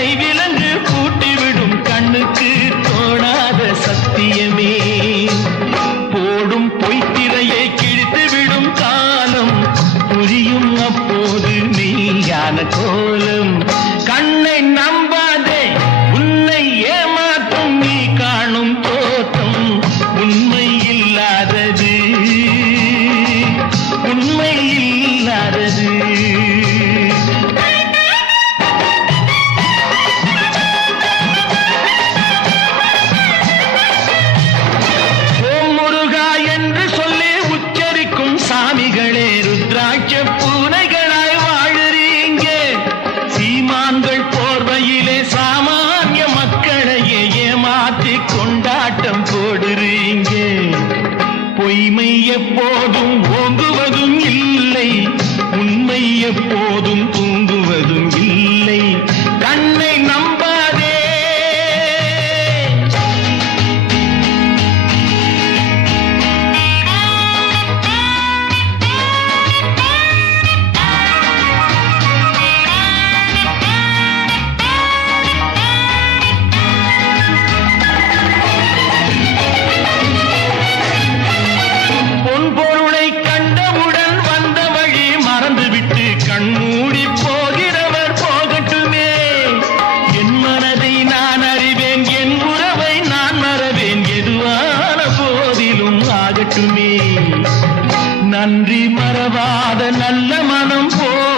கைவிலங்கு பூட்டிவிடும் கண்ணுக்கு தோணாத சத்தியமே. போடும் பொய்த்திரையை கிழித்துவிடும் காலம் புரியும் அப்போது மெய்யான கோலம். கண்ணை நம்பாதே உன்னை ஏமாற்றும் நீ காணும் தோற்றம். உண்மை இல்லாதது உண்மை இல்லாதது. எப்போதும் ஓங்குவதும் இல்லை. உண்மை எப்போதும் தூங்குவதும் இல்லை. கண்மூடி போகிறவர் போகட்டுமே. என் மனதை நான் அறிவேன் என் உறவை நான் மறவேன். எதுவான போதிலும் ஆகட்டுமே. நன்றி மறவாத நல்ல மனம் போ